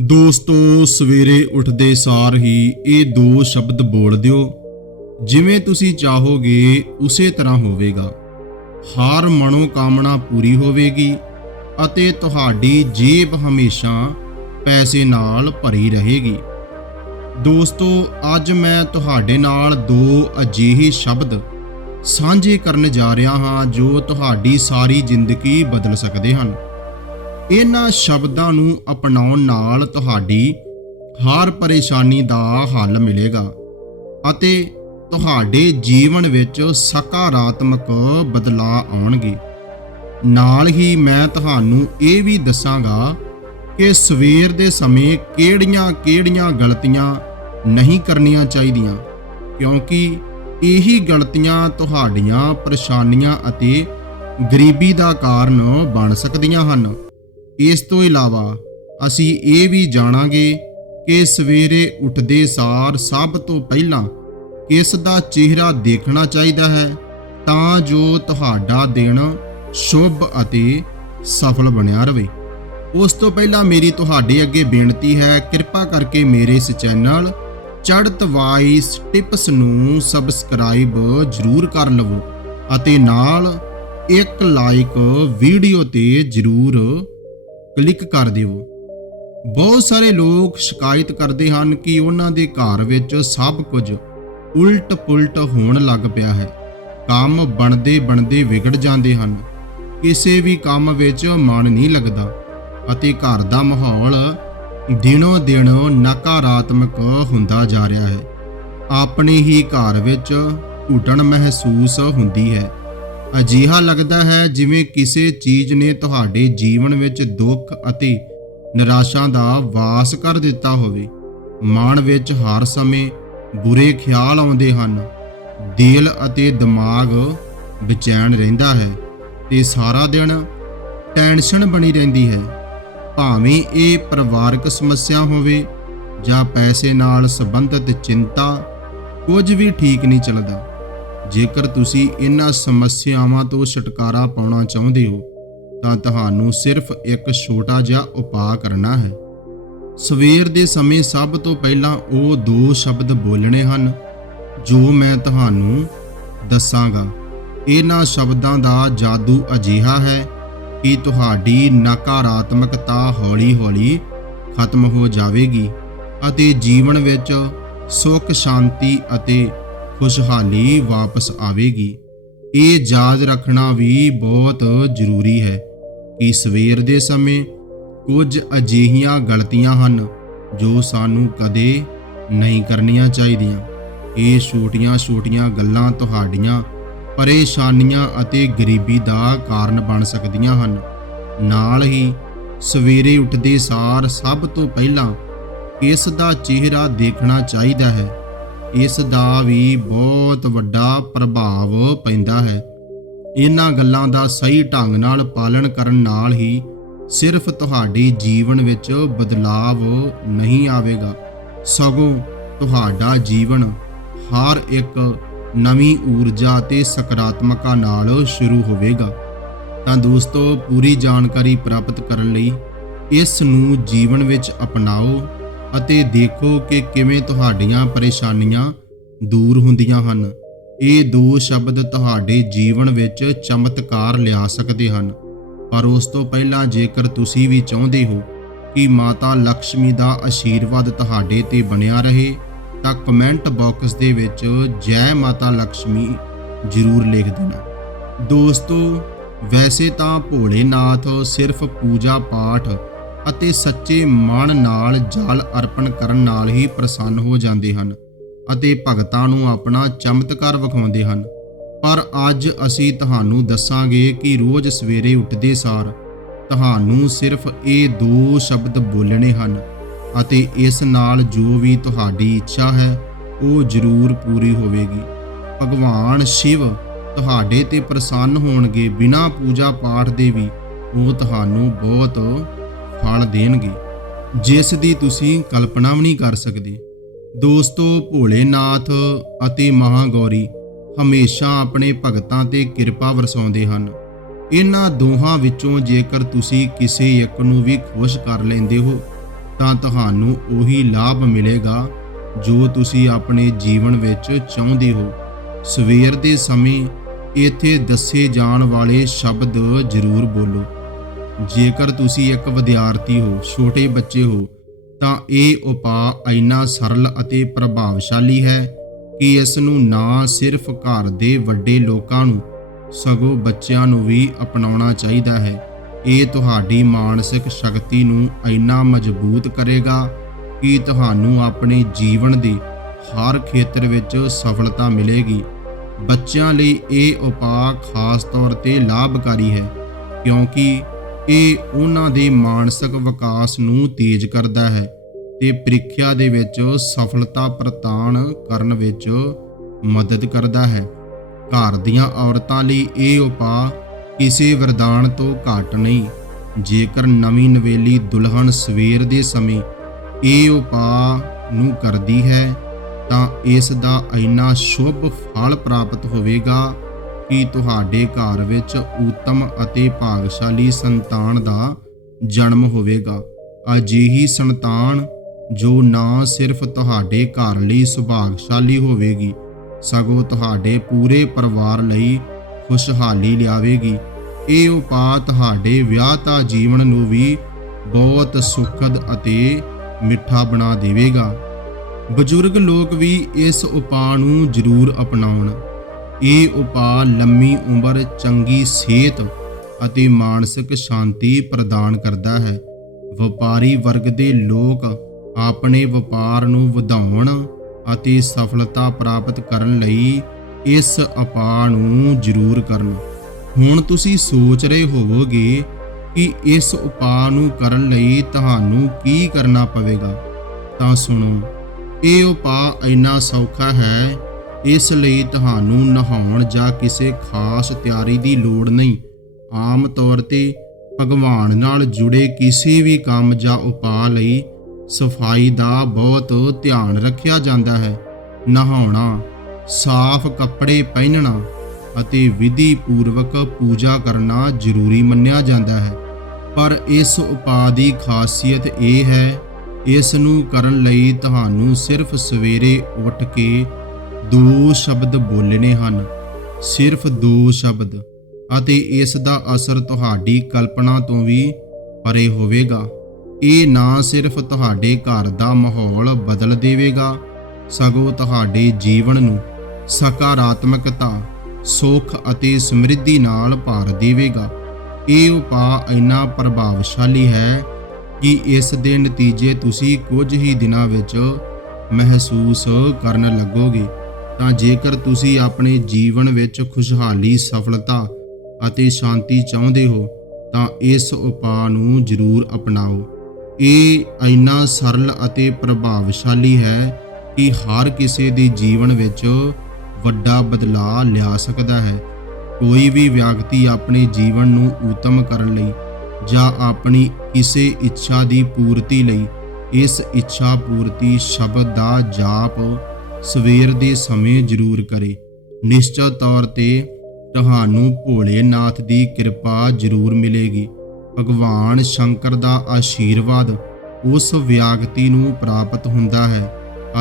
ਦੋਸਤੋ, ਸਵੇਰੇ ਉੱਠਦੇ ਸਾਰ ਹੀ ਇਹ ਦੋ ਸ਼ਬਦ ਬੋਲ ਦਿਓ। ਜਿਵੇਂ ਤੁਸੀਂ ਚਾਹੋਗੇ, ਉਸੇ ਤਰ੍ਹਾਂ ਹੋਵੇਗਾ। ਹਰ ਮਨੋ ਕਾਮਨਾ ਪੂਰੀ ਹੋਵੇਗੀ ਅਤੇ ਤੁਹਾਡੀ ਜੇਬ ਹਮੇਸ਼ਾ ਪੈਸੇ ਨਾਲ ਭਰੀ ਰਹੇਗੀ। ਦੋਸਤੋ, ਅੱਜ ਮੈਂ ਤੁਹਾਡੇ ਨਾਲ ਦੋ ਅਜਿਹੇ ਸ਼ਬਦ ਸਾਂਝੇ ਕਰਨ ਜਾ ਰਿਹਾ ਹਾਂ ਜੋ ਤੁਹਾਡੀ ਸਾਰੀ ਜ਼ਿੰਦਗੀ ਬਦਲ ਸਕਦੇ ਹਨ। ਇਹਨਾਂ ਸ਼ਬਦਾਂ ਨੂੰ ਅਪਣਾਉਣ ਨਾਲ ਤੁਹਾਡੀ ਹਰ ਪਰੇਸ਼ਾਨੀ ਦਾ ਹੱਲ ਮਿਲੇਗਾ ਅਤੇ ਤੁਹਾਡੇ ਜੀਵਨ ਵਿੱਚ ਸਕਾਰਾਤਮਕ ਬਦਲਾਅ ਆਉਣਗੇ। ਨਾਲ ਹੀ ਮੈਂ ਤੁਹਾਨੂੰ ਇਹ ਵੀ ਦੱਸਾਂਗਾ ਕਿ ਸਵੇਰ ਦੇ ਸਮੇਂ ਕਿਹੜੀਆਂ-ਕਿਹੜੀਆਂ ਗਲਤੀਆਂ ਨਹੀਂ ਕਰਨੀਆਂ ਚਾਹੀਦੀਆਂ, ਕਿਉਂਕਿ ਇਹੀ ਗਲਤੀਆਂ ਤੁਹਾਡੀਆਂ ਪਰੇਸ਼ਾਨੀਆਂ ਅਤੇ ਗਰੀਬੀ ਦਾ ਕਾਰਨ ਬਣ ਸਕਦੀਆਂ ਹਨ। ਇਸ ਤੋਂ ਇਲਾਵਾ ਅਸੀਂ ਇਹ ਵੀ ਜਾਣਾਂਗੇ ਕਿ ਸਵੇਰੇ ਉੱਠਦੇ ਸਾਰ ਸਭ ਤੋਂ ਪਹਿਲਾਂ ਕਿਸ ਦਾ ਚਿਹਰਾ ਦੇਖਣਾ ਚਾਹੀਦਾ ਹੈ, ਤਾਂ ਜੋ ਤੁਹਾਡਾ ਦਿਨ ਸ਼ੁਭ ਅਤੇ ਸਫਲ ਬਣਿਆ ਰਹੇ। ਉਸ ਤੋਂ ਪਹਿਲਾਂ ਮੇਰੀ ਤੁਹਾਡੇ ਅੱਗੇ ਬੇਨਤੀ ਹੈ, ਕਿਰਪਾ ਕਰਕੇ ਮੇਰੇ ਇਸ ਚੈਨਲ ਚੜ੍ਹਤ ਵਾਈਸ ਟਿਪਸ ਨੂੰ ਸਬਸਕ੍ਰਾਈਬ ਜ਼ਰੂਰ ਕਰ ਲਵੋ ਅਤੇ ਨਾਲ ਇੱਕ ਲਾਈਕ ਵੀਡੀਓ ਤੇ ਜ਼ਰੂਰ ਕਲਿੱਕ ਕਰ ਦਿਓ। ਬਹੁਤ ਸਾਰੇ ਲੋਕ ਸ਼ਿਕਾਇਤ ਕਰਦੇ ਹਨ ਕਿ ਉਹਨਾਂ ਦੇ ਘਰ ਵਿੱਚ ਸਭ ਕੁਝ ਉਲਟ ਪੁਲਟ ਹੋਣ ਲੱਗ ਪਿਆ ਹੈ। ਕੰਮ ਬਣਦੇ ਬਣਦੇ ਵਿਗੜ ਜਾਂਦੇ ਹਨ। ਕਿਸੇ ਵੀ ਕੰਮ ਵਿੱਚ ਮਨ ਨਹੀਂ ਲੱਗਦਾ ਅਤੇ ਘਰ ਦਾ ਮਾਹੌਲ ਦਿਨੋ ਦਿਨ ਨਕਾਰਾਤਮਕ ਹੁੰਦਾ ਜਾ ਰਿਹਾ ਹੈ। ਆਪਣੇ ਹੀ ਘਰ ਵਿੱਚ ਘੁਟਣ ਮਹਿਸੂਸ ਹੁੰਦੀ ਹੈ। ਅਜੀਹਾ ਲੱਗਦਾ ਹੈ ਜਿਵੇਂ ਕਿਸੇ ਚੀਜ਼ ਨੇ ਤੁਹਾਡੇ ਜੀਵਨ ਵਿੱਚ ਦੁੱਖ ਅਤੇ ਨਿਰਾਸ਼ਾ ਦਾ ਵਾਸ ਕਰ ਦਿੱਤਾ ਹੋਵੇ। ਮਨ ਵਿੱਚ ਹਰ ਸਮੇਂ ਬੁਰੇ ਖਿਆਲ ਆਉਂਦੇ ਹਨ। ਦਿਲ ਅਤੇ ਦਿਮਾਗ ਬੇਚੈਨ ਰਹਿੰਦਾ ਹੈ ਤੇ ਸਾਰਾ ਦਿਨ ਟੈਨਸ਼ਨ ਬਣੀ ਰਹਿੰਦੀ ਹੈ। ਭਾਵੇਂ ਇਹ ਪਰਿਵਾਰਕ ਸਮੱਸਿਆ ਹੋਵੇ ਜਾਂ ਪੈਸੇ ਨਾਲ ਸੰਬੰਧਿਤ ਚਿੰਤਾ, ਕੁਝ ਵੀ ਠੀਕ ਨਹੀਂ ਚੱਲਦਾ। ਜੇਕਰ ਤੁਸੀਂ ਇਹਨਾਂ ਸਮੱਸਿਆਵਾਂ ਤੋਂ ਛੁਟਕਾਰਾ ਪਾਉਣਾ ਚਾਹੁੰਦੇ ਹੋ, ਤਾਂ ਤੁਹਾਨੂੰ ਸਿਰਫ ਇੱਕ ਛੋਟਾ ਜਿਹਾ ਉਪਾਅ ਕਰਨਾ ਹੈ। ਸਵੇਰ ਦੇ ਸਮੇਂ ਸਭ ਤੋਂ ਪਹਿਲਾਂ ਉਹ ਦੋ ਸ਼ਬਦ ਬੋਲਣੇ ਹਨ, ਜੋ ਮੈਂ ਤੁਹਾਨੂੰ ਦੱਸਾਂਗਾ। ਇਹਨਾਂ ਸ਼ਬਦਾਂ ਦਾ ਜਾਦੂ ਅਜਿਹਾ ਹੈ ਕਿ ਤੁਹਾਡੀ ਨਕਾਰਾਤਮਕਤਾ ਹੌਲੀ-ਹੌਲੀ ਖਤਮ ਹੋ ਜਾਵੇਗੀ ਅਤੇ ਜੀਵਨ ਵਿੱਚ ਸੁੱਖ, ਸ਼ਾਂਤੀ ਅਤੇ ਖੁਸ਼ਹਾਲੀ ਵਾਪਸ ਆਵੇਗੀ। ਇਹ ਯਾਦ ਰੱਖਣਾ ਵੀ ਬਹੁਤ ਜ਼ਰੂਰੀ ਹੈ ਕਿ ਸਵੇਰ ਦੇ ਸਮੇਂ ਕੁਝ ਅਜਿਹੀਆਂ ਗਲਤੀਆਂ ਹਨ ਜੋ ਸਾਨੂੰ ਕਦੇ ਨਹੀਂ ਕਰਨੀਆਂ ਚਾਹੀਦੀਆਂ। ਇਹ ਛੋਟੀਆਂ-ਛੋਟੀਆਂ ਗੱਲਾਂ ਤੁਹਾਡੀਆਂ ਪਰੇਸ਼ਾਨੀਆਂ ਅਤੇ ਗਰੀਬੀ ਦਾ ਕਾਰਨ ਬਣ ਸਕਦੀਆਂ ਹਨ। ਨਾਲ ਹੀ ਸਵੇਰੇ ਉੱਠਦੇ ਸਾਰ ਸਭ ਤੋਂ ਪਹਿਲਾਂ ਇਸ ਦਾ ਚਿਹਰਾ ਦੇਖਣਾ ਚਾਹੀਦਾ ਹੈ ਇਸ ਦਾ ਵੀ ਬਹੁਤ ਵੱਡਾ ਪ੍ਰਭਾਵ ਪੈਂਦਾ ਹੈ। ਇਹਨਾਂ ਗੱਲਾਂ ਦਾ ਸਹੀ ਢੰਗ ਨਾਲ ਪਾਲਣ ਕਰਨ ਨਾਲ ਹੀ ਸਿਰਫ ਤੁਹਾਡੇ ਜੀਵਨ ਵਿੱਚ ਬਦਲਾਵ ਨਹੀਂ ਆਵੇਗਾ। ਸਗੋਂ ਤੁਹਾਡਾ ਜੀਵਨ ਹਰ ਇੱਕ ਨਵੀਂ ਊਰਜਾ ਤੇ ਸਕਾਰਾਤਮਕਤਾ ਨਾਲ ਸ਼ੁਰੂ ਹੋਵੇਗਾ। ਤਾਂ ਦੋਸਤੋ, ਪੂਰੀ ਜਾਣਕਾਰੀ ਪ੍ਰਾਪਤ ਕਰਨ ਲਈ ਇਸ ਨੂੰ ਜੀਵਨ ਵਿੱਚ ਅਪਣਾਓ। ਅਤੇ ਦੇਖੋ ਕਿ ਕਿਵੇਂ ਤੁਹਾਡੀਆਂ ਪਰੇਸ਼ਾਨੀਆਂ ਦੂਰ ਹੁੰਦੀਆਂ ਹਨ। ਇਹ ਦੋ ਸ਼ਬਦ ਤੁਹਾਡੇ ਜੀਵਨ ਵਿੱਚ ਚਮਤਕਾਰ ਲਿਆ ਸਕਦੇ ਹਨ। ਪਰ ਉਸ ਤੋਂ ਪਹਿਲਾਂ ਜੇਕਰ ਤੁਸੀਂ ਵੀ ਚਾਹੁੰਦੇ ਹੋ ਕਿ ਮਾਤਾ ਲక్ష్ਮੀ ਦਾ ਆਸ਼ੀਰਵਾਦ ਤੁਹਾਡੇ ਤੇ ਬਣਿਆ ਰਹੇ, ਤਾਂ ਕਮੈਂਟ ਬਾਕਸ ਦੇ ਵਿੱਚ ਜੈ ਮਾਤਾ ਲక్ష్ਮੀ ਜ਼ਰੂਰ ਲਿਖ ਦੇਣਾ। ਦੋਸਤੋ, ਵੈਸੇ ਤਾਂ ਭੋਲੇਨਾਥ ਸਿਰਫ ਪੂਜਾ ਪਾਠ ਅਤੇ ਸੱਚੇ ਮਨ ਨਾਲ ਜਲ ਅਰਪਣ ਕਰਨ ਨਾਲ ਹੀ ਪ੍ਰਸੰਨ ਹੋ ਜਾਂਦੇ ਹਨ ਅਤੇ ਭਗਤਾਂ ਨੂੰ ਆਪਣਾ ਚਮਤਕਾਰ ਵਿਖਾਉਂਦੇ ਹਨ। ਪਰ ਅੱਜ ਅਸੀਂ ਤੁਹਾਨੂੰ ਦੱਸਾਂਗੇ ਕਿ ਰੋਜ਼ ਸਵੇਰੇ ਉੱਠਦੇ ਸਾਰ ਤੁਹਾਨੂੰ ਸਿਰਫ ਇਹ ਦੋ ਸ਼ਬਦ ਬੋਲਣੇ ਹਨ ਅਤੇ ਇਸ ਨਾਲ ਜੋ ਵੀ ਤੁਹਾਡੀ ਇੱਛਾ ਹੈ, ਉਹ ਜ਼ਰੂਰ ਪੂਰੀ ਹੋਵੇਗੀ। ਭਗਵਾਨ ਸ਼ਿਵ ਤੁਹਾਡੇ ਤੇ ਪ੍ਰਸੰਨ ਹੋਣਗੇ, ਬਿਨਾਂ ਪੂਜਾ ਪਾਠ ਦੇ ਵੀ ਉਹ ਤੁਹਾਨੂੰ ਬਹੁਤ ਫਲ ਦੇਣਗੇ। ਜਿਸ ਦੀ ਤੁਸੀਂ ਕਲਪਨਾ ਵੀ ਨਹੀਂ ਕਰ ਸਕਦੇ। ਦੋਸਤੋ, ਭੋਲੇਨਾਥ ਅਤੇ ਮਹਾਗੌਰੀ ਹਮੇਸ਼ਾ ਆਪਣੇ ਭਗਤਾਂ ਤੇ ਕਿਰਪਾ ਵਰਸਾਉਂਦੇ ਹਨ। ਇਹਨਾਂ ਦੋਹਾਂ ਵਿੱਚੋਂ ਜੇਕਰ ਤੁਸੀਂ ਕਿਸੇ ਇੱਕ ਨੂੰ ਵੀ ਖੁਸ਼ ਕਰ ਲੈਂਦੇ ਹੋ, ਤਾਂ ਤੁਹਾਨੂੰ ਉਹੀ ਲਾਭ ਮਿਲੇਗਾ ਜੋ ਤੁਸੀਂ ਆਪਣੇ ਜੀਵਨ ਵਿੱਚ ਚਾਹੁੰਦੇ ਹੋ। ਸਵੇਰ ਦੇ ਸਮੇਂ ਇੱਥੇ ਦੱਸੇ ਜਾਣ ਵਾਲੇ ਸ਼ਬਦ ਜ਼ਰੂਰ ਬੋਲੋ। ਜੇਕਰ ਤੁਸੀਂ ਇੱਕ ਵਿਦਿਆਰਥੀ ਹੋ, ਛੋਟੇ ਬੱਚੇ ਹੋ, ਤਾਂ ਇਹ ਉਪਾਅ ਇੰਨਾ ਸਰਲ ਅਤੇ ਪ੍ਰਭਾਵਸ਼ਾਲੀ ਹੈ ਕਿ ਇਸ ਨੂੰ ਨਾ ਸਿਰਫ ਘਰ ਦੇ ਵੱਡੇ ਲੋਕਾਂ ਨੂੰ, ਸਗੋਂ ਬੱਚਿਆਂ ਨੂੰ ਵੀ ਅਪਣਾਉਣਾ ਚਾਹੀਦਾ ਹੈ। ਇਹ ਤੁਹਾਡੀ ਮਾਨਸਿਕ ਸ਼ਕਤੀ ਨੂੰ ਇੰਨਾ ਮਜ਼ਬੂਤ ਕਰੇਗਾ ਕਿ ਤੁਹਾਨੂੰ ਆਪਣੇ ਜੀਵਨ ਦੇ ਹਰ ਖੇਤਰ ਵਿੱਚ ਸਫਲਤਾ ਮਿਲੇਗੀ। ਬੱਚਿਆਂ ਲਈ ਇਹ ਉਪਾਅ ਖਾਸ ਤੌਰ ਤੇ ਲਾਭਕਾਰੀ ਹੈ, ਕਿਉਂਕਿ ਇਹ ਉਹਨਾਂ ਦੇ ਮਾਨਸਿਕ ਵਿਕਾਸ ਨੂੰ ਤੇਜ਼ ਕਰਦਾ ਹੈ ਤੇ ਪ੍ਰੀਖਿਆ ਦੇ ਵਿੱਚ ਸਫਲਤਾ ਪ੍ਰਦਾਨ ਕਰਨ ਵਿੱਚ ਮਦਦ ਕਰਦਾ ਹੈ। ਘਰ ਦੀਆਂ ਔਰਤਾਂ ਲਈ ਇਹ ਉਪਾਅ ਕਿਸੇ ਵਰਦਾਨ ਤੋਂ ਘੱਟ ਨਹੀਂ। ਜੇਕਰ ਨਵੀਂ ਨਵੇਲੀ ਦੁਲਹਨ ਸਵੇਰ ਦੇ ਸਮੇਂ ਇਹ ਉਪਾਅ ਨੂੰ ਕਰਦੀ ਹੈ, ਤਾਂ ਇਸ ਦਾ ਇੰਨਾ ਸ਼ੁਭ ਫਲ ਪ੍ਰਾਪਤ ਹੋਵੇਗਾ ਕਿ ਤੁਹਾਡੇ ਘਰ ਵਿੱਚ ਉੱਤਮ ਅਤੇ ਭਾਗਸ਼ਾਲੀ ਸੰਤਾਨ ਦਾ ਜਨਮ ਹੋਵੇਗਾ। ਅਜਿਹੀ ਸੰਤਾਨ ਜੋ ਨਾ ਸਿਰਫ ਤੁਹਾਡੇ ਘਰ ਲਈ ਸੁਭਾਗਸ਼ਾਲੀ ਹੋਵੇਗੀ, ਸਗੋਂ ਤੁਹਾਡੇ ਪੂਰੇ ਪਰਿਵਾਰ ਲਈ ਖੁਸ਼ਹਾਲੀ ਲਿਆਵੇਗੀ। ਇਹ ਉਪਾਅ ਤੁਹਾਡੇ ਵਿਆਹਤਾ ਜੀਵਨ ਨੂੰ ਵੀ ਬਹੁਤ ਸੁਖਦ ਅਤੇ ਮਿੱਠਾ ਬਣਾ ਦੇਵੇਗਾ। ਬਜ਼ੁਰਗ ਲੋਕ ਵੀ ਇਸ ਉਪਾਅ ਨੂੰ ਜ਼ਰੂਰ ਅਪਣਾਉਣ। ਇਹ ਉਪਾਅ ਲੰਮੀ ਉਮਰ, ਚੰਗੀ ਸਿਹਤ ਅਤੇ ਮਾਨਸਿਕ ਸ਼ਾਂਤੀ ਪ੍ਰਦਾਨ ਕਰਦਾ ਹੈ। ਵਪਾਰੀ ਵਰਗ ਦੇ ਲੋਕ ਆਪਣੇ ਵਪਾਰ ਨੂੰ ਵਧਾਉਣ ਅਤੇ ਸਫਲਤਾ ਪ੍ਰਾਪਤ ਕਰਨ ਲਈ ਇਸ ਉਪਾਅ ਨੂੰ ਜ਼ਰੂਰ ਕਰਨ। ਹੁਣ ਤੁਸੀਂ ਸੋਚ ਰਹੇ ਹੋਵੋਗੇ ਕਿ ਇਸ ਉਪਾਅ ਨੂੰ ਕਰਨ ਲਈ ਤੁਹਾਨੂੰ ਕੀ ਕਰਨਾ ਪਵੇਗਾ। ਤਾਂ ਸੁਣੋ, ਇਹ ਉਪਾਅ ਇੰਨਾ ਸੌਖਾ ਹੈ ਇਸ ਲਈ ਤੁਹਾਨੂੰ ਨਹਾਉਣ ਜਾਂ ਕਿਸੇ ਖਾਸ ਤਿਆਰੀ ਦੀ ਲੋੜ ਨਹੀਂ। ਆਮ ਤੌਰ ਤੇ ਭਗਵਾਨ ਨਾਲ ਜੁੜੇ ਕਿਸੇ ਵੀ ਕੰਮ ਜਾਂ ਉਪਾਅ ਲਈ ਸਫ਼ਾਈ ਦਾ ਬਹੁਤ ਧਿਆਨ ਰੱਖਿਆ ਜਾਂਦਾ ਹੈ। ਨਹਾਉਣਾ, ਸਾਫ਼ ਕੱਪੜੇ ਪਹਿਨਣਾ ਅਤੇ ਵਿਧੀ ਪੂਰਵਕ ਪੂਜਾ ਕਰਨਾ ਜ਼ਰੂਰੀ ਮੰਨਿਆ ਜਾਂਦਾ ਹੈ। ਪਰ ਇਸ ਉਪਾਅ ਦੀ ਖਾਸੀਅਤ ਇਹ ਹੈ, ਇਸ ਨੂੰ ਕਰਨ ਲਈ ਤੁਹਾਨੂੰ ਸਿਰਫ ਸਵੇਰੇ ਉੱਠ ਕੇ ਦੋ ਸ਼ਬਦ ਬੋਲਣੇ ਹਨ, ਸਿਰਫ ਦੋ ਸ਼ਬਦ, ਅਤੇ ਇਸ ਦਾ ਅਸਰ ਤੁਹਾਡੀ ਕਲਪਨਾ ਤੋਂ ਵੀ ਪਰੇ ਹੋਵੇਗਾ। ਇਹ ਨਾ ਸਿਰਫ ਤੁਹਾਡੇ ਘਰ ਦਾ ਮਾਹੌਲ ਬਦਲ ਦੇਵੇਗਾ, ਸਗੋਂ ਤੁਹਾਡੇ ਜੀਵਨ ਨੂੰ ਸਕਾਰਾਤਮਕਤਾ, ਸੁੱਖ ਅਤੇ ਸਮਰਿੱਧੀ ਨਾਲ ਭਰ ਦੇਵੇਗਾ। ਇਹ ਉਪਾਅ ਇੰਨਾ ਪ੍ਰਭਾਵਸ਼ਾਲੀ ਹੈ ਕਿ ਇਸ ਦੇ ਨਤੀਜੇ ਤੁਸੀਂ ਕੁਝ ਹੀ ਦਿਨਾਂ ਵਿੱਚ ਮਹਿਸੂਸ ਕਰਨ ਲੱਗੋਗੇ। ਤਾਂ ਜੇਕਰ ਤੁਸੀਂ ਆਪਣੇ ਜੀਵਨ ਵਿੱਚ ਖੁਸ਼ਹਾਲੀ, ਸਫਲਤਾ ਅਤੇ ਸ਼ਾਂਤੀ ਚਾਹੁੰਦੇ ਹੋ, ਤਾਂ ਇਸ ਉਪਾਅ ਨੂੰ ਜ਼ਰੂਰ ਅਪਣਾਓ। ਇਹ ਇੰਨਾ ਸਰਲ ਅਤੇ ਪ੍ਰਭਾਵਸ਼ਾਲੀ ਹੈ ਕਿ ਹਰ ਕਿਸੇ ਦੇ ਜੀਵਨ ਵਿੱਚ ਵੱਡਾ ਬਦਲਾਅ ਲਿਆ ਸਕਦਾ ਹੈ। ਕੋਈ ਵੀ ਵਿਅਕਤੀ ਆਪਣੇ ਜੀਵਨ ਨੂੰ ਉਤਮ ਕਰਨ ਲਈ ਜਾਂ ਆਪਣੀ ਕਿਸੇ ਇੱਛਾ ਦੀ ਪੂਰਤੀ ਲਈ ਇਸ ਇੱਛਾ ਪੂਰਤੀ ਸ਼ਬਦ ਦਾ ਜਾਪ ਸਵੇਰ ਦੇ ਸਮੇਂ ਜ਼ਰੂਰ ਕਰੇ। ਨਿਸ਼ਚਿਤ ਤੌਰ ਤੇ ਤੁਹਾਨੂੰ ਭੋਲੇਨਾਥ ਦੀ ਕਿਰਪਾ ਜ਼ਰੂਰ ਮਿਲੇਗੀ। ਭਗਵਾਨ ਸ਼ੰਕਰ ਦਾ ਆਸ਼ੀਰਵਾਦ ਉਸ ਵਿਅਕਤੀ ਨੂੰ ਪ੍ਰਾਪਤ ਹੁੰਦਾ ਹੈ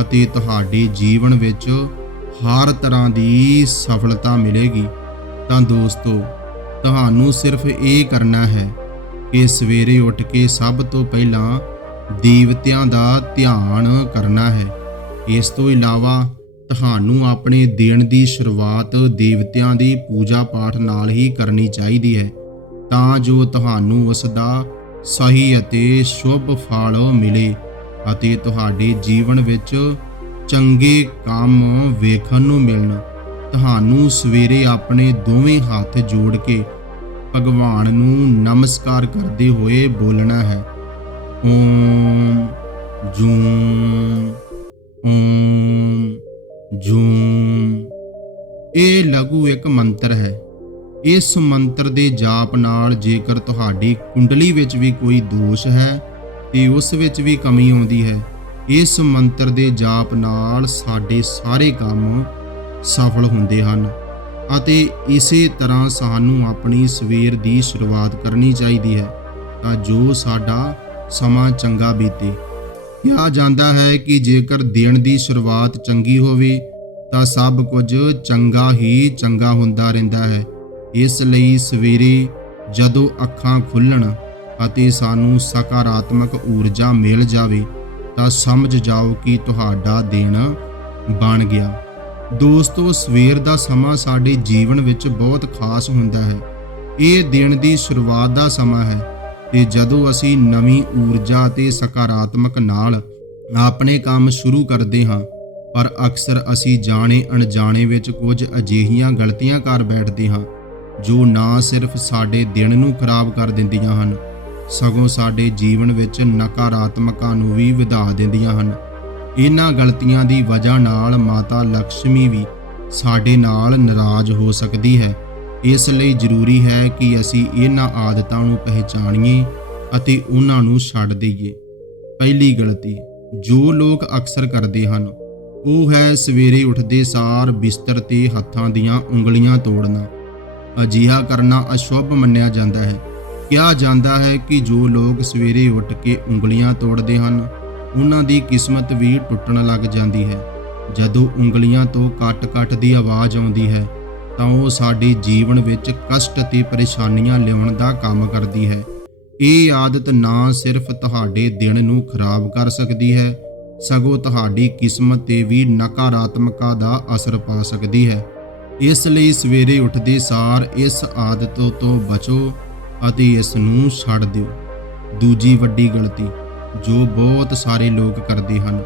ਅਤੇ ਤੁਹਾਡੇ ਜੀਵਨ ਵਿੱਚ ਹਰ ਤਰ੍ਹਾਂ ਦੀ ਸਫਲਤਾ ਮਿਲੇਗੀ। ਤਾਂ ਦੋਸਤੋ, ਤੁਹਾਨੂੰ ਸਿਰਫ ਇਹ ਕਰਨਾ ਹੈ ਕਿ ਸਵੇਰੇ ਉੱਠ ਕੇ ਸਭ ਤੋਂ ਪਹਿਲਾਂ ਦੇਵਤਿਆਂ ਦਾ ਧਿਆਨ ਕਰਨਾ ਹੈ। ਇਸ ਤੋਂ ਇਲਾਵਾ ਤੁਹਾਨੂੰ ਆਪਣੇ ਦਿਨ ਦੀ ਸ਼ੁਰੂਆਤ ਦੇਵਤਿਆਂ ਦੀ ਪੂਜਾ ਪਾਠ ਨਾਲ ਹੀ ਕਰਨੀ ਚਾਹੀਦੀ ਹੈ, ਤਾਂ ਜੋ ਤੁਹਾਨੂੰ ਉਸ ਦਾ ਸਹੀ ਅਤੇ ਸ਼ੁਭ ਫਲ ਮਿਲੇ ਅਤੇ ਤੁਹਾਡੇ ਜੀਵਨ ਵਿੱਚ ਚੰਗੇ ਕੰਮ ਵੇਖਣ ਨੂੰ ਮਿਲਣ। ਤੁਹਾਨੂੰ ਸਵੇਰੇ ਆਪਣੇ ਦੋਵੇਂ ਹੱਥ ਜੋੜ ਕੇ ਭਗਵਾਨ ਨੂੰ ਨਮਸਕਾਰ ਕਰਦੇ ਹੋਏ ਬੋਲਣਾ ਹੈ। ਓਮ ਜੂਮ। ਓਮ ਜੂਮ। ਇਹ ਲਘੂ ਇੱਕ ਮੰਤਰ ਹੈ। ਇਸ ਮੰਤਰ ਦੇ ਜਾਪ ਨਾਲ ਜੇਕਰ ਤੁਹਾਡੀ ਕੁੰਡਲੀ ਵਿੱਚ ਵੀ ਕੋਈ ਦੋਸ਼ ਹੈ, ਤੇ ਉਸ ਵਿੱਚ ਵੀ ਕਮੀ ਆਉਂਦੀ ਹੈ, ਇਸ ਮੰਤਰ ਦੇ ਜਾਪ ਨਾਲ ਸਾਡੇ ਸਾਰੇ ਕੰਮ ਸਫਲ ਹੁੰਦੇ ਹਨ ਅਤੇ ਇਸੇ ਤਰ੍ਹਾਂ ਸਾਨੂੰ ਆਪਣੀ ਸਵੇਰ ਦੀ ਸ਼ੁਰੂਆਤ ਕਰਨੀ ਚਾਹੀਦੀ ਹੈ ਤਾਂ ਜੋ ਸਾਡਾ ਸਮਾਂ ਚੰਗਾ ਬੀਤੇ। ਕਿਹਾ ਜਾਂਦਾ ਹੈ ਕਿ ਜੇਕਰ ਦਿਨ ਦੀ ਸ਼ੁਰੂਆਤ ਚੰਗੀ ਹੋਵੇ, ਤਾਂ ਸਭ ਕੁਝ ਚੰਗਾ ਹੀ ਚੰਗਾ ਹੁੰਦਾ ਰਹਿੰਦਾ ਹੈ। ਇਸ ਲਈ ਸਵੇਰੇ ਜਦੋਂ ਅੱਖਾਂ ਖੁੱਲਣ ਅਤੇ ਸਾਨੂੰ ਸਕਾਰਾਤਮਕ ਊਰਜਾ ਮਿਲ ਜਾਵੇ, ਤਾਂ ਸਮਝ ਜਾਓ ਕਿ ਤੁਹਾਡਾ ਦਿਨ ਬਣ ਗਿਆ। ਦੋਸਤੋ, ਸਵੇਰ ਦਾ ਸਮਾਂ ਸਾਡੇ ਜੀਵਨ ਵਿੱਚ ਬਹੁਤ ਖਾਸ ਹੁੰਦਾ ਹੈ। ਇਹ ਦਿਨ ਦੀ ਸ਼ੁਰੂਆਤ ਦਾ ਸਮਾਂ ਹੈ। ਤੇ ਜਦੋਂ ਅਸੀਂ ਨਵੀਂ ਊਰਜਾ ਤੇ ਸਕਾਰਾਤਮਕ ਨਾਲ ਆਪਣੇ ਕੰਮ ਸ਼ੁਰੂ ਕਰਦੇ ਹਾਂ, ਪਰ ਅਕਸਰ ਅਸੀਂ ਜਾਣੇ ਅਣਜਾਣੇ ਵਿੱਚ ਕੁਝ ਅਜਿਹੀਆਂ ਗਲਤੀਆਂ ਕਰ ਬੈਠਦੇ ਹਾਂ, ਜੋ ਨਾ ਸਿਰਫ ਸਾਡੇ ਦਿਨ ਨੂੰ ਖਰਾਬ ਕਰ ਦਿੰਦੀਆਂ ਹਨ, ਸਗੋਂ ਸਾਡੇ ਜੀਵਨ ਵਿੱਚ ਨਕਾਰਾਤਮਕਾਂ ਨੂੰ ਵੀ ਵਧਾ ਦਿੰਦੀਆਂ ਹਨ। ਇਹਨਾਂ ਗਲਤੀਆਂ ਦੀ ਵਜ੍ਹਾ ਨਾਲ ਮਾਤਾ ਲక్ష్ਮੀ ਵੀ ਸਾਡੇ ਨਾਲ ਨਾਰਾਜ਼ ਹੋ ਸਕਦੀ ਹੈ। ਇਸ ਲਈ ਜ਼ਰੂਰੀ ਹੈ ਕਿ ਅਸੀਂ ਇਹਨਾਂ ਆਦਤਾਂ ਨੂੰ ਪਹਿਚਾਣੀਏ ਅਤੇ ਉਹਨਾਂ ਨੂੰ ਛੱਡ ਦੇਈਏ। ਪਹਿਲੀ ਗਲਤੀ, ਜੋ ਲੋਕ ਅਕਸਰ ਕਰਦੇ ਹਨ, ਉਹ ਹੈ ਸਵੇਰੇ ਉੱਠਦੇ ਸਾਰ ਬਿਸਤਰ ਤੇ ਹੱਥਾਂ ਦੀਆਂ ਉਂਗਲੀਆਂ ਤੋੜਨਾ। ਅਜਿਹਾ ਕਰਨਾ ਅਸ਼ੁਭ ਮੰਨਿਆ ਜਾਂਦਾ ਹੈ। ਕਿਹਾ ਜਾਂਦਾ ਹੈ ਕਿ ਜੋ ਲੋਕ ਸਵੇਰੇ ਉੱਠ ਕੇ ਉਂਗਲੀਆਂ ਤੋੜਦੇ ਹਨ, ਉਹਨਾਂ ਦੀ ਕਿਸਮਤ ਵੀ ਟੁੱਟਣ ਲੱਗ ਜਾਂਦੀ ਹੈ। ਜਦੋਂ ਉਂਗਲੀਆਂ ਤੋਂ ਕੱਟ-ਕੱਟ ਦੀ ਆਵਾਜ਼ ਆਉਂਦੀ ਹੈ ਤਾਂ ਉਹ ਸਾਡੇ ਜੀਵਨ ਵਿੱਚ ਕਸ਼ਟ ਅਤੇ ਪਰੇਸ਼ਾਨੀਆਂ ਲਿਆਉਣ ਦਾ ਕੰਮ ਕਰਦੀ ਹੈ। ਇਹ ਆਦਤ ਨਾ ਸਿਰਫ ਤੁਹਾਡੇ ਦਿਨ ਨੂੰ ਖਰਾਬ ਕਰ ਸਕਦੀ ਹੈ, ਸਗੋਂ ਤੁਹਾਡੀ ਕਿਸਮਤ ਤੇ ਵੀ ਨਕਾਰਾਤਮਕਤਾ ਦਾ ਅਸਰ ਪਾ ਸਕਦੀ ਹੈ। ਇਸ ਲਈ ਸਵੇਰੇ ਉੱਠਦੇ ਸਾਰ ਇਸ ਆਦਤ ਤੋਂ ਬਚੋ ਅਤੇ ਇਸ ਨੂੰ ਛੱਡ ਦਿਓ। ਦੂਜੀ ਵੱਡੀ ਗਲਤੀ ਜੋ ਬਹੁਤ ਸਾਰੇ ਲੋਕ ਕਰਦੇ ਹਨ,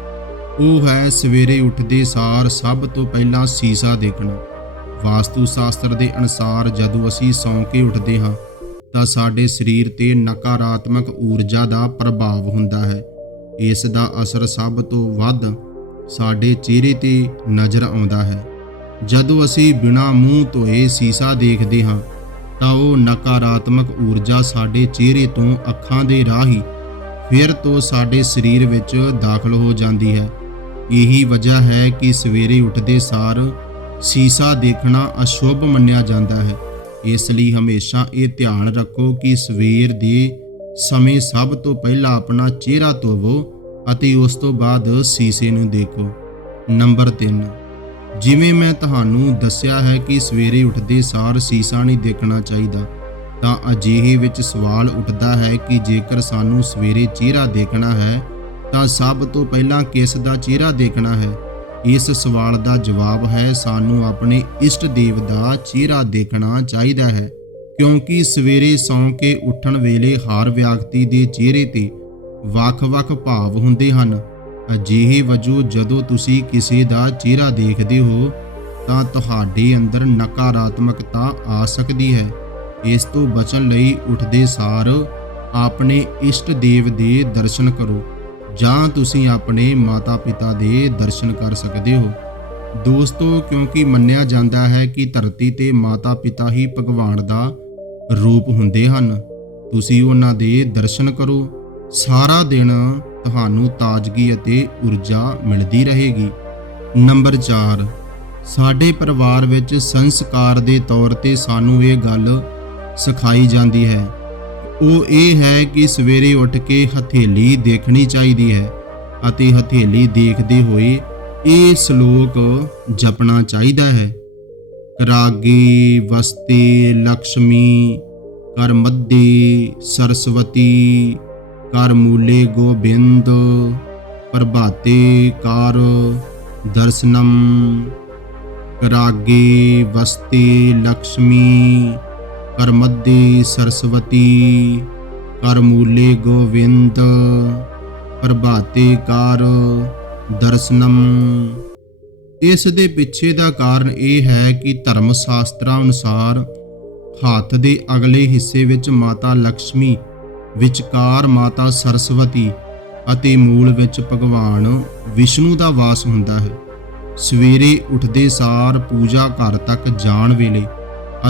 ਉਹ ਹੈ ਸਵੇਰੇ ਉੱਠਦੇ ਸਾਰ ਸਭ ਤੋਂ ਪਹਿਲਾਂ ਸੀਸਾ ਦੇਖਣਾ। ਵਾਸਤੂ ਸ਼ਾਸਤਰ ਦੇ ਅਨੁਸਾਰ ਜਦੋਂ ਅਸੀਂ ਸੌਂ ਕੇ ਉੱਠਦੇ ਹਾਂ, ਤਾਂ ਸਾਡੇ ਸਰੀਰ ਤੇ ਨਕਾਰਾਤਮਕ ਊਰਜਾ ਦਾ ਪ੍ਰਭਾਵ ਹੁੰਦਾ ਹੈ। ਇਸ ਦਾ ਅਸਰ ਸਭ ਤੋਂ ਵੱਧ ਸਾਡੇ ਚਿਹਰੇ ਤੇ ਨਜ਼ਰ ਆਉਂਦਾ ਹੈ। ਜਦੋਂ ਅਸੀਂ ਬਿਨਾਂ ਮੂੰਹ ਧੋਏ ਸੀਸਾ ਦੇਖਦੇ ਹਾਂ, ਤਾਂ ਉਹ ਨਕਾਰਾਤਮਕ ਊਰਜਾ ਸਾਡੇ ਚਿਹਰੇ ਤੋਂ ਅੱਖਾਂ ਦੇ ਰਾਹੀਂ ਫਿਰ ਤੋਂ ਸਾਡੇ ਸਰੀਰ ਵਿੱਚ ਦਾਖਲ ਹੋ ਜਾਂਦੀ ਹੈ। ਇਹੀ ਵਜ੍ਹਾ ਹੈ ਕਿ ਸਵੇਰੇ ਉੱਠਦੇ ਸਾਰ ਸੀਸਾ ਦੇਖਣਾ ਅਸ਼ੁਭ ਮੰਨਿਆ ਜਾਂਦਾ ਹੈ। ਇਸ ਲਈ ਹਮੇਸ਼ਾ ਇਹ ਧਿਆਨ ਰੱਖੋ ਕਿ ਸਵੇਰ ਦੇ ਸਮੇਂ ਸਭ ਤੋਂ ਪਹਿਲਾਂ ਆਪਣਾ ਚਿਹਰਾ ਧੋਵੋ ਅਤੇ ਉਸ ਤੋਂ ਬਾਅਦ ਸੀਸੇ ਨੂੰ ਦੇਖੋ। ਨੰਬਰ 3 ਜਿਵੇਂ ਮੈਂ ਤੁਹਾਨੂੰ ਦੱਸਿਆ ਹੈ ਕਿ ਸਵੇਰੇ ਉੱਠਦੇ ਸਾਰ ਸੀਸਾ ਨਹੀਂ ਦੇਖਣਾ ਚਾਹੀਦਾ, ਤਾਂ ਅਜਿਹੇ ਵਿੱਚ ਸਵਾਲ ਉੱਠਦਾ ਹੈ ਕਿ ਜੇਕਰ ਸਾਨੂੰ ਸਵੇਰੇ ਚਿਹਰਾ ਦੇਖਣਾ ਹੈ, ਤਾਂ ਸਭ ਤੋਂ ਪਹਿਲਾਂ ਕਿਸ ਦਾ ਚਿਹਰਾ ਦੇਖਣਾ ਹੈ? ਇਸ ਸਵਾਲ ਦਾ ਜਵਾਬ ਹੈ, ਸਾਨੂੰ ਆਪਣੇ ਇਸ਼ਟ ਦੇਵ ਦਾ ਚਿਹਰਾ ਦੇਖਣਾ ਚਾਹੀਦਾ ਹੈ, ਕਿਉਂਕਿ ਸਵੇਰੇ ਸੌਂ ਕੇ ਉੱਠਣ ਵੇਲੇ ਹਰ ਵਿਅਕਤੀ ਦੇ ਚਿਹਰੇ ਤੇ ਵੱਖ-ਵੱਖ ਭਾਵ ਹੁੰਦੇ ਹਨ। ਅਜਿਹੇ ਵਜੋਂ ਜਦੋਂ ਤੁਸੀਂ ਕਿਸੇ ਦਾ ਚਿਹਰਾ ਦੇਖਦੇ ਹੋ, ਤਾਂ ਤੁਹਾਡੇ ਅੰਦਰ ਨਕਾਰਾਤਮਕਤਾ ਆ ਸਕਦੀ ਹੈ। ਇਸ ਤੋਂ ਬਚਣ ਲਈ ਉੱਠਦੇ ਸਾਰ ਆਪਣੇ ਇਸ਼ਟ ਦੇਵ ਦੇ ਦਰਸ਼ਨ ਕਰੋ। ਜਾਂ ਤੁਸੀਂ ਆਪਣੇ ਮਾਤਾ-ਪਿਤਾ ਦੇ ਦਰਸ਼ਨ ਕਰ ਸਕਦੇ ਹੋ। ਦੋਸਤੋ, ਕਿਉਂਕਿ ਮੰਨਿਆ ਜਾਂਦਾ ਹੈ ਕਿ ਧਰਤੀ ਤੇ ਮਾਤਾ-ਪਿਤਾ ਹੀ ਭਗਵਾਨ ਦਾ ਰੂਪ ਹੁੰਦੇ ਹਨ, ਤੁਸੀਂ ਉਹਨਾਂ ਦੇ ਦਰਸ਼ਨ ਕਰੋ। ਸਾਰਾ ਦਿਨ ਤੁਹਾਨੂੰ ਤਾਜ਼ਗੀ ਅਤੇ ਊਰਜਾ ਮਿਲਦੀ ਰਹੇਗੀ। ਨੰਬਰ 4 ਸਾਡੇ ਪਰਿਵਾਰ ਵਿੱਚ ਸੰਸਕਾਰ ਦੇ ਤੌਰ ਤੇ ਸਾਨੂੰ ਇਹ ਗੱਲ ਸਿਖਾਈ ਜਾਂਦੀ ਹੈ ਉਹ ਇਹ ਹੈ ਕਿ ਸਵੇਰੇ ਉੱਠ ਕੇ ਹਥੇਲੀ ਦੇਖਣੀ ਚਾਹੀਦੀ ਹੈ ਅਤੇ ਹਥੇਲੀ ਦੇਖਦੇ ਹੋਏ ਇਹ ਸ਼ਲੋਕ ਜਪਣਾ ਚਾਹੀਦਾ ਹੈ। ਰਾਗੀ ਵਸਤੇ ਲక్ష్ਮੀ ਕਰ ਸਰਸਵਤੀ ਕਰਮੂਲੇ ਗੋਬਿੰਦ, ਪ੍ਰਭਾਤੇ ਕਾਰ ਦਰਸ਼ਨਮ। ਰਾਗੀ ਵਸਤੇ ਲక్ష్ਮੀ ਕਰ ਮੱਧੇ ਸਰਸਵਤੀ, ਕਰ ਮੂਲੇ ਗੋਵਿੰਦ, ਪ੍ਰਭਾਤੇ ਕਾਰ ਦਰਸ਼ਨਮ। ਇਸ ਦੇ ਪਿੱਛੇ ਦਾ ਕਾਰਨ ਇਹ ਹੈ ਕਿ ਧਰਮ ਸ਼ਾਸਤਰਾਂ ਅਨੁਸਾਰ ਹੱਥ ਦੇ ਅਗਲੇ ਹਿੱਸੇ ਵਿੱਚ ਮਾਤਾ ਲక్ష్ਮੀ ਵਿਚਕਾਰ ਮਾਤਾ ਸਰਸਵਤੀ ਅਤੇ ਮੂਲ ਵਿੱਚ ਭਗਵਾਨ ਵਿਸ਼ਨੂੰ ਦਾ ਵਾਸ ਹੁੰਦਾ ਹੈ। ਸਵੇਰੇ ਉੱਠਦੇ ਸਾਰ ਪੂਜਾ ਘਰ ਤੱਕ ਜਾਣ ਵੇਲੇ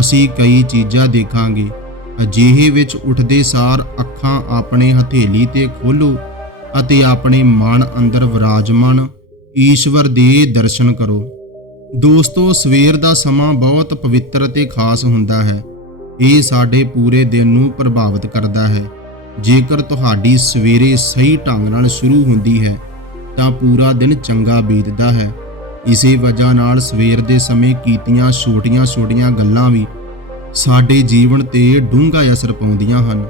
ਅਸੀਂ ਕਈ ਚੀਜ਼ਾਂ ਦੇਖਾਂਗੇ। ਅਜਿਹੇ ਵਿੱਚ ਉੱਠਦੇ ਸਾਰ ਅੱਖਾਂ ਆਪਣੇ ਹਥੇਲੀ ਤੇ ਖੋਲੋ ਅਤੇ ਆਪਣੇ ਮਨ ਅੰਦਰ ਵਿਰਾਜਮਾਨ ਈਸ਼ਵਰ ਦੇ ਦਰਸ਼ਨ ਕਰੋ। ਦੋਸਤੋ, ਸਵੇਰ ਦਾ ਸਮਾਂ ਬਹੁਤ ਪਵਿੱਤਰ ਅਤੇ ਖਾਸ ਹੁੰਦਾ ਹੈ। ਇਹ ਸਾਡੇ ਪੂਰੇ ਦਿਨ ਨੂੰ ਪ੍ਰਭਾਵਿਤ ਕਰਦਾ ਹੈ। ਜੇਕਰ ਤੁਹਾਡੀ ਸਵੇਰੇ ਸਹੀ ਢੰਗ ਨਾਲ ਸ਼ੁਰੂ ਹੁੰਦੀ ਹੈ, ਤਾਂ ਪੂਰਾ ਦਿਨ ਚੰਗਾ ਬੀਤਦਾ ਹੈ। ਇਸੇ ਵਜ੍ਹਾ ਨਾਲ ਸਵੇਰ ਦੇ ਸਮੇਂ ਕੀਤੀਆਂ ਛੋਟੀਆਂ-ਛੋਟੀਆਂ ਗੱਲਾਂ ਵੀ ਸਾਡੇ ਜੀਵਨ ਤੇ ਡੂੰਘਾ ਅਸਰ ਪਾਉਂਦੀਆਂ ਹਨ।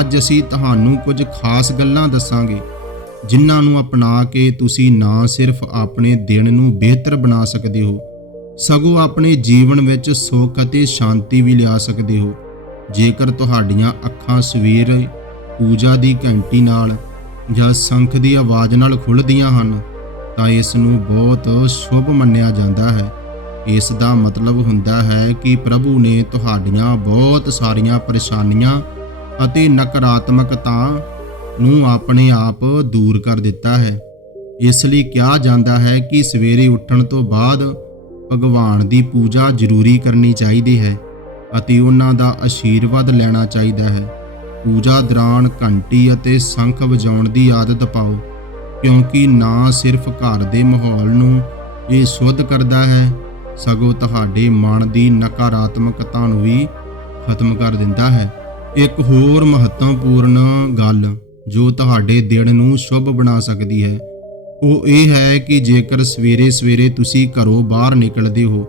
ਅੱਜ ਅਸੀਂ ਤੁਹਾਨੂੰ ਕੁਝ ਖਾਸ ਗੱਲਾਂ ਦੱਸਾਂਗੇ, ਜਿਨ੍ਹਾਂ ਨੂੰ ਅਪਣਾ ਕੇ ਤੁਸੀਂ ਨਾ ਸਿਰਫ ਆਪਣੇ ਦਿਨ ਨੂੰ ਬਿਹਤਰ ਬਣਾ ਸਕਦੇ ਹੋ, ਸਗੋਂ ਆਪਣੇ ਜੀਵਨ ਵਿੱਚ ਸੁੱਖ ਅਤੇ ਸ਼ਾਂਤੀ ਵੀ ਲਿਆ ਸਕਦੇ ਹੋ। ਜੇਕਰ ਤੁਹਾਡੀਆਂ ਅੱਖਾਂ ਸਵੇਰ ਪੂਜਾ ਦੀ ਘੰਟੀ ਨਾਲ ਜਾਂ ਸ਼ੰਖ ਦੀ ਆਵਾਜ਼ ਨਾਲ ਖੁੱਲ੍ਹਦੀਆਂ ਹਨ ਤਾਂ ਇਸ ਨੂੰ ਬਹੁਤ ਸ਼ੁਭ ਮੰਨਿਆ ਜਾਂਦਾ ਹੈ। ਇਸ ਦਾ ਮਤਲਬ ਹੁੰਦਾ ਹੈ ਕਿ ਪ੍ਰਭੂ ਨੇ ਤੁਹਾਡੀਆਂ ਬਹੁਤ ਸਾਰੀਆਂ ਪਰੇਸ਼ਾਨੀਆਂ ਅਤੇ ਨਕਾਰਾਤਮਕਤਾ ਨੂੰ ਆਪਣੇ ਆਪ ਦੂਰ ਕਰ ਦਿੱਤਾ ਹੈ। ਇਸ ਲਈ ਕਿਹਾ ਜਾਂਦਾ ਹੈ ਕਿ ਸਵੇਰੇ ਉੱਠਣ ਤੋਂ ਬਾਅਦ ਭਗਵਾਨ ਦੀ ਪੂਜਾ ਜ਼ਰੂਰੀ ਕਰਨੀ ਚਾਹੀਦੀ ਹੈ ਅਤੇ ਉਹਨਾਂ ਦਾ ਆਸ਼ੀਰਵਾਦ ਲੈਣਾ ਚਾਹੀਦਾ ਹੈ। ਪੂਜਾ ਦੌਰਾਨ ਘੰਟੀ ਅਤੇ ਸ਼ੰਖ ਵਜਾਉਣ ਦੀ ਆਦਤ ਪਾਓ। ਕਿਉਂਕਿ ਨਾ ਸਿਰਫ ਘਰ ਦੇ ਮਾਹੌਲ ਨੂੰ ਇਹ ਸ਼ੁੱਧ ਕਰਦਾ ਹੈ, ਸਗੋਂ ਤੁਹਾਡੇ ਮਨ ਦੀ ਨਕਾਰਾਤਮਕਤਾ ਨੂੰ ਵੀ ਖਤਮ ਕਰ ਦਿੰਦਾ ਹੈ। ਇੱਕ ਹੋਰ ਮਹੱਤਵਪੂਰਨ ਗੱਲ ਜੋ ਤੁਹਾਡੇ ਦਿਨ ਨੂੰ ਸ਼ੁਭ ਬਣਾ ਸਕਦੀ ਹੈ, ਉਹ ਇਹ ਹੈ ਕਿ ਜੇਕਰ ਸਵੇਰੇ-ਸਵੇਰੇ ਤੁਸੀਂ ਘਰੋਂ ਬਾਹਰ ਨਿਕਲਦੇ ਹੋ,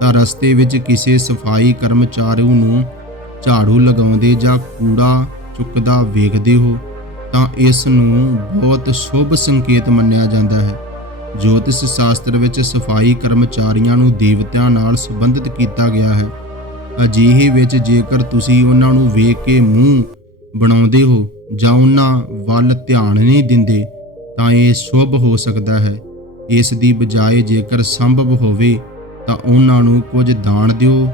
ਤਾਂ ਰਸਤੇ ਵਿੱਚ ਕਿਸੇ ਸਫ਼ਾਈ ਕਰਮਚਾਰੀ ਨੂੰ ਝਾੜੂ ਲਗਾਉਂਦੇ ਜਾਂ ਕੂੜਾ ਚੁੱਕਦਾ ਵੇਖਦੇ ਹੋ। ਤਾਂ ਇਸ ਨੂੰ ਬਹੁਤ ਸ਼ੁਭ ਸੰਕੇਤ ਮੰਨਿਆ ਜਾਂਦਾ ਹੈ। ਜੋਤਿਸ਼ ਸ਼ਾਸਤਰ ਵਿੱਚ ਸਫ਼ਾਈ ਕਰਮਚਾਰੀਆਂ ਨੂੰ ਦੇਵਤਿਆਂ ਨਾਲ ਸੰਬੰਧਿਤ ਕੀਤਾ ਗਿਆ ਹੈ। ਅਜਿਹੇ ਵਿੱਚ ਜੇਕਰ ਤੁਸੀਂ ਉਹਨਾਂ ਨੂੰ ਵੇਖ ਕੇ ਮੂੰਹ ਬਣਾਉਂਦੇ ਹੋ ਜਾਂ ਉਹਨਾਂ ਵੱਲ ਧਿਆਨ ਨਹੀਂ ਦਿੰਦੇ, ਤਾਂ ਇਹ ਸ਼ੁਭ ਹੋ ਸਕਦਾ ਹੈ। ਇਸ ਦੀ ਬਜਾਏ ਜੇਕਰ ਸੰਭਵ ਹੋਵੇ, ਤਾਂ ਉਹਨਾਂ ਨੂੰ ਕੁਝ ਦਾਨ ਦਿਓ।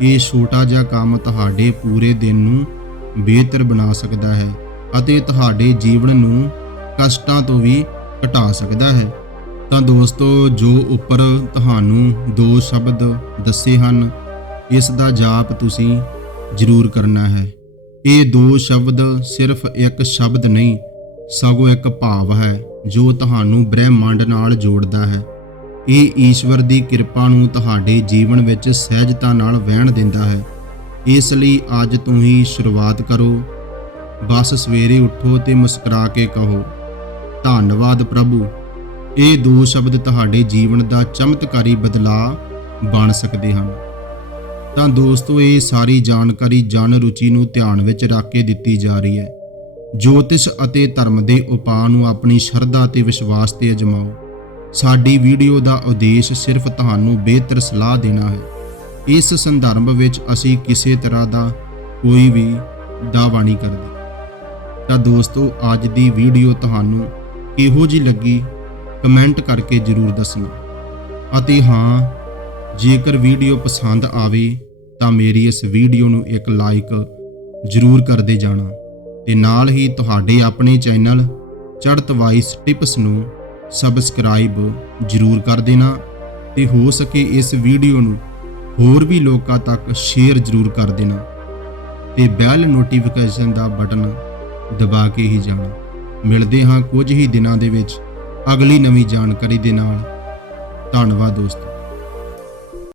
ਇਹ ਛੋਟਾ ਜਿਹਾ ਕੰਮ ਤੁਹਾਡੇ ਪੂਰੇ ਦਿਨ ਨੂੰ ਬਿਹਤਰ ਬਣਾ ਸਕਦਾ ਹੈ। ਅਤੇ ਤੁਹਾਡੇ ਜੀਵਨ ਨੂੰ ਕਸ਼ਟਾਂ ਤੋਂ ਵੀ ਘਟਾ ਸਕਦਾ ਹੈ। ਤਾਂ ਦੋਸਤੋ, ਜੋ ਉੱਪਰ ਤੁਹਾਨੂੰ ਦੋ ਸ਼ਬਦ ਦੱਸੇ ਹਨ, ਇਸ ਦਾ ਜਾਪ ਤੁਸੀਂ ਜ਼ਰੂਰ ਕਰਨਾ ਹੈ। ਇਹ ਦੋ ਸ਼ਬਦ ਸਿਰਫ ਇੱਕ ਸ਼ਬਦ ਨਹੀਂ, ਸਗੋਂ ਇੱਕ ਭਾਵ ਹੈ, ਜੋ ਤੁਹਾਨੂੰ ਬ੍ਰਹਿਮੰਡ ਨਾਲ ਜੋੜਦਾ ਹੈ। ਇਹ ਈਸ਼ਵਰ ਦੀ ਕਿਰਪਾ ਨੂੰ ਤੁਹਾਡੇ ਜੀਵਨ ਵਿੱਚ ਸਹਿਜਤਾ ਨਾਲ ਵਹਿਣ ਦਿੰਦਾ ਹੈ। ਇਸ ਲਈ ਅੱਜ ਤੋਂ ਹੀ ਸ਼ੁਰੂਆਤ ਕਰੋ। ਬਸ ਸਵੇਰੇ ਉੱਠੋ ਤੇ ਮੁਸਕਰਾ ਕੇ ਕਹੋ, ਧੰਨਵਾਦ ਪ੍ਰਭੂ, ਇਹ ਦੋ ਸ਼ਬਦ ਤੁਹਾਡੇ ਜੀਵਨ ਦਾ ਚਮਤਕਾਰੀ ਬਦਲਾਅ ਬਣ ਸਕਦੇ ਹਨ। ਤਾਂ ਦੋਸਤੋ, ਇਹ ਸਾਰੀ ਜਾਣਕਾਰੀ ਜਨ ਰੁਚੀ ਨੂੰ ਧਿਆਨ ਵਿੱਚ ਰੱਖ ਕੇ ਦਿੱਤੀ ਜਾ ਰਹੀ ਹੈ। ਜੋਤਿਸ਼ ਅਤੇ ਧਰਮ ਦੇ ਉਪਾਅ ਨੂੰ ਆਪਣੀ ਸ਼ਰਧਾ ਤੇ ਵਿਸ਼ਵਾਸ ਤੇ ਅਜਮਾਓ। ਸਾਡੀ ਵੀਡੀਓ ਦਾ ਉਦੇਸ਼ ਸਿਰਫ ਤੁਹਾਨੂੰ ਬਿਹਤਰ ਸਲਾਹ ਦੇਣਾ ਹੈ। ਇਸ ਸੰਦਰਭ ਵਿੱਚ ਅਸੀਂ ਕਿਸੇ ਤਰ੍ਹਾਂ ਦਾ ਕੋਈ ਵੀ ਦਾਅਵਾ ਨਹੀਂ ਕਰਦੇ। ਤਾਂ ਦੋਸਤੋ, ਅੱਜ ਦੀ ਵੀਡੀਓ ਤੁਹਾਨੂੰ ਕਿਹੋ ਜੀ ਲੱਗੀ? ਕਮੈਂਟ ਕਰਕੇ ਜਰੂਰ ਦੱਸਣਾ। ਅਤੇ ਹਾਂ, ਜੇਕਰ ਵੀਡੀਓ ਪਸੰਦ ਆਵੇ, ਤਾਂ ਮੇਰੀ ਇਸ ਵੀਡੀਓ ਨੂੰ ਇੱਕ ਲਾਈਕ ਜਰੂਰ ਕਰਦੇ ਜਾਣਾ। ਤੇ ਨਾਲ ਹੀ ਤੁਹਾਡੇ ਆਪਣੇ ਚੈਨਲ ਚੜਤ ਵਾਈਸ ਟਿਪਸ ਨੂੰ ਸਬਸਕ੍ਰਾਈਬ ਜਰੂਰ ਕਰ ਦੇਣਾ। ਤੇ ਹੋ ਸਕੇ ਇਸ ਵੀਡੀਓ ਨੂੰ ਹੋਰ ਵੀ ਲੋਕਾਂ ਤੱਕ ਸ਼ੇਅਰ ਜਰੂਰ ਕਰ ਦੇਣਾ। ਤੇ ਬੈਲ ਨੋਟੀਫਿਕੇਸ਼ਨ ਦਾ ਬਟਨ ਦਬਾ ਕੇ ਹੀ ਜਾਣਾ। ਮਿਲਦੇ ਹਾਂ ਕੁਝ ਹੀ ਦਿਨਾਂ ਦੇ ਵਿੱਚ। ਅਗਲੀ ਨਵੀਂ ਜਾਣਕਾਰੀ ਦੇ ਨਾਲ। ਧੰਨਵਾਦ ਦੋਸਤੋ।